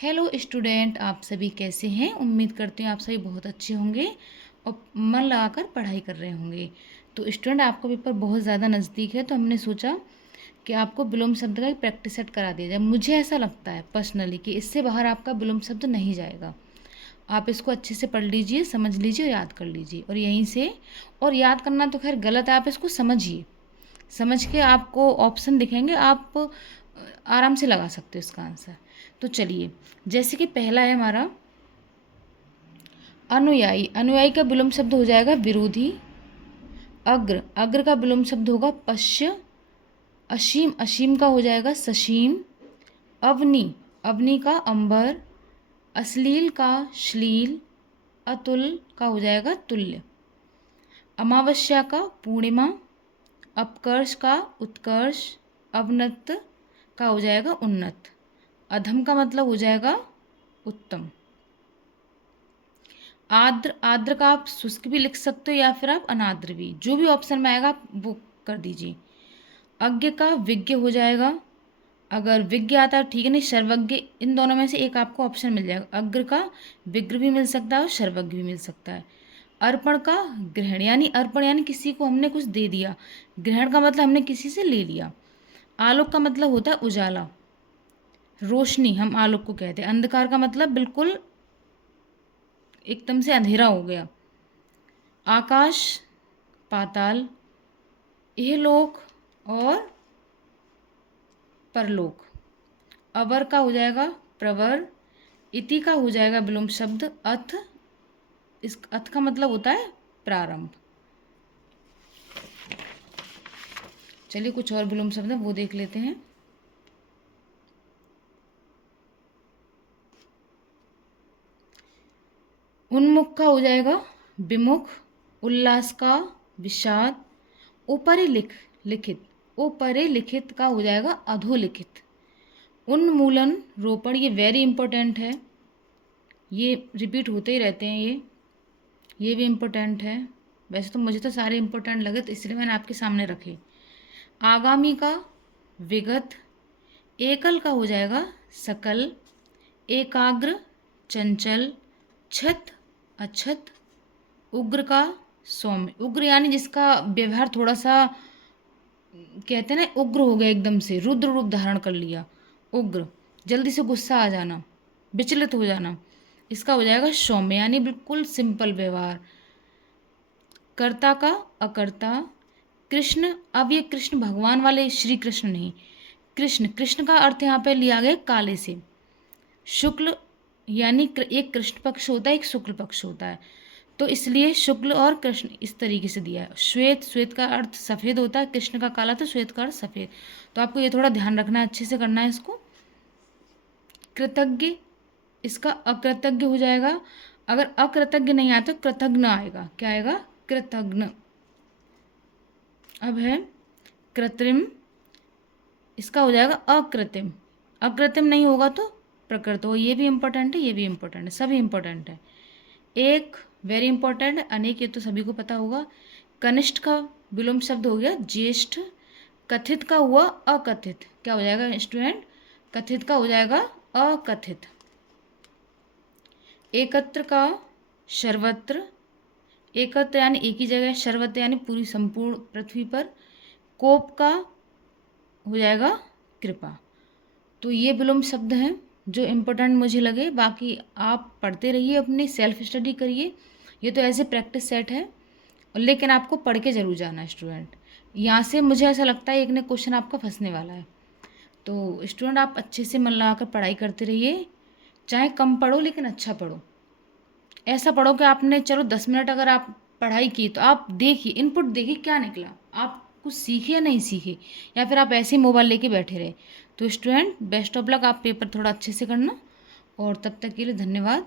Hello student, आप सभी कैसे हैं। उम्मीद करती हूँ आप सभी बहुत अच्छे होंगे और मन लगाकर पढ़ाई कर रहे होंगे। तो स्टूडेंट, आपका पेपर बहुत ज़्यादा नज़दीक है, तो हमने सोचा कि आपको विलोम शब्द का एक प्रैक्टिस सेट करा दिया जाए। मुझे ऐसा लगता है पर्सनली कि इससे बाहर आपका विलोम शब्द नहीं जाएगा। आप इसको अच्छे से पढ़ लीजिए, समझ लीजिए और याद कर लीजिए। और यहीं से, और याद करना तो खैर गलत है, आप इसको समझिए। समझ के आपको ऑप्शन दिखेंगे, आप आराम से लगा सकते हो इसका आंसर। तो चलिए, जैसे कि पहला है हमारा अनुयायी। अनुयायी का विलोम शब्द हो जाएगा विरोधी। अग्र, अग्र का विलोम शब्द होगा पश्य। असीम, असीम का हो जाएगा ससीम। अवनी, अवनी का अंबर। अश्लील का श्लील। अतुल का हो जाएगा तुल्य। अमावस्या का पूर्णिमा। अपकर्ष का उत्कर्ष। अवनत का हो जाएगा उन्नत। अधम का मतलब हो जाएगा उत्तम। आर्द्र, आर्द्र का आप शुष्क भी लिख सकते हो या फिर आप अनाद्र भी, जो भी ऑप्शन में आएगा आप वो कर दीजिए। अज्ञ का विज्ञ हो जाएगा। अगर विज्ञ आता है ठीक है, नहीं सर्वज्ञ, इन दोनों में से एक आपको ऑप्शन मिल जाएगा। अग्र का विग्र भी मिल सकता है और सर्वज्ञ भी मिल सकता है। अर्पण का ग्रहण, यानी अर्पण यानी किसी को हमने कुछ दे दिया। ग्रहण का मतलब हमने किसी से ले लिया। आलोक का मतलब होता है उजाला, रोशनी, हम आलोक को कहते हैं। अंधकार का मतलब बिल्कुल एकदम से अंधेरा हो गया। आकाश, पाताल। इहलोक और परलोक। अवर का हो जाएगा प्रवर। इति का हो जाएगा विलोम शब्द अथ। इस अथ का मतलब होता है प्रारंभ। चलिए कुछ और विलोम शब्द है वो देख लेते हैं। उन्मुख का हो जाएगा विमुख। उल्लास का विषाद। ऊपरी लिखित, ऊपरी लिखित का हो जाएगा अधोलिखित। उन्मूलन, रोपण, ये वेरी इंपॉर्टेंट है, ये रिपीट होते ही रहते हैं। ये भी इम्पोर्टेंट है। वैसे तो मुझे तो सारे इम्पोर्टेंट लगे तो इसलिए मैंने आपके सामने रखे। आगामी का विगत। एकल का हो जाएगा सकल। एकाग्र, चंचल। छत, अछत। उग्र का सौम्य। उग्र यानी जिसका व्यवहार थोड़ा सा, कहते हैं ना, उग्र हो गया, एकदम से रुद्र रूप धारण कर लिया। उग्र, जल्दी से गुस्सा आ जाना, विचलित हो जाना, इसका हो जाएगा सौम्य, यानी बिल्कुल सिंपल व्यवहार। कर्ता का अकर्ता। कृष्ण, अब ये कृष्ण भगवान वाले श्री कृष्ण नहीं, कृष्ण, कृष्ण का अर्थ यहाँ पे लिया गया काले से। शुक्ल यानी एक कृष्ण पक्ष होता है, एक शुक्ल पक्ष होता है, तो इसलिए शुक्ल और कृष्ण इस तरीके से दिया है। श्वेत, श्वेत का अर्थ सफ़ेद होता है, कृष्ण का काला, तो श्वेत का अर्थ सफ़ेद। तो आपको ये थोड़ा ध्यान रखना है, अच्छे से करना है इसको। कृतज्ञ, इसका अकृतज्ञ हो जाएगा। अगर अकृतज्ञ नहीं आया तो कृतज्ञ आएगा। क्या आएगा? कृतज्ञ। अब है कृत्रिम, इसका हो जाएगा अकृत्रिम। अकृत्रिम नहीं होगा तो प्रकृत हो। ये भी इम्पोर्टेंट है, ये भी इम्पोर्टेंट है, सभी इम्पोर्टेंट है। एक वेरी इंपॉर्टेंट है, अनेक, ये तो सभी को पता होगा। कनिष्ठ का विलोम शब्द हो गया ज्येष्ठ। कथित का हुआ अकथित, क्या हो जाएगा स्टूडेंट? कथित का हो जाएगा अकथित। एकत्र का सर्वत्र। एकत्र यानी एक ही जगह, सर्वत्र यानी पूरी संपूर्ण पृथ्वी पर। कोप का हो जाएगा कृपा। तो ये विलोम शब्द हैं जो इम्पोर्टेंट मुझे लगे। बाकी आप पढ़ते रहिए, अपनी सेल्फ स्टडी करिए। ये तो ऐसे प्रैक्टिस सेट है, लेकिन आपको पढ़ के ज़रूर जाना है स्टूडेंट। यहाँ से मुझे ऐसा लगता है एक ने क्वेश्चन आपका फंसने वाला है। तो स्टूडेंट, आप अच्छे से मन लगा कर पढ़ाई करते रहिए, चाहे कम पढ़ो लेकिन अच्छा पढ़ो। ऐसा पढ़ो कि आपने, चलो 10 मिनट अगर आप पढ़ाई की तो आप देखिए, इनपुट देखिए क्या निकला, आप कुछ सीखे या नहीं सीखे, या फिर आप ऐसे ही मोबाइल लेके बैठे रहे। तो स्टूडेंट, बेस्ट ऑफ लक, आप पेपर थोड़ा अच्छे से करना। और तब तक के लिए धन्यवाद।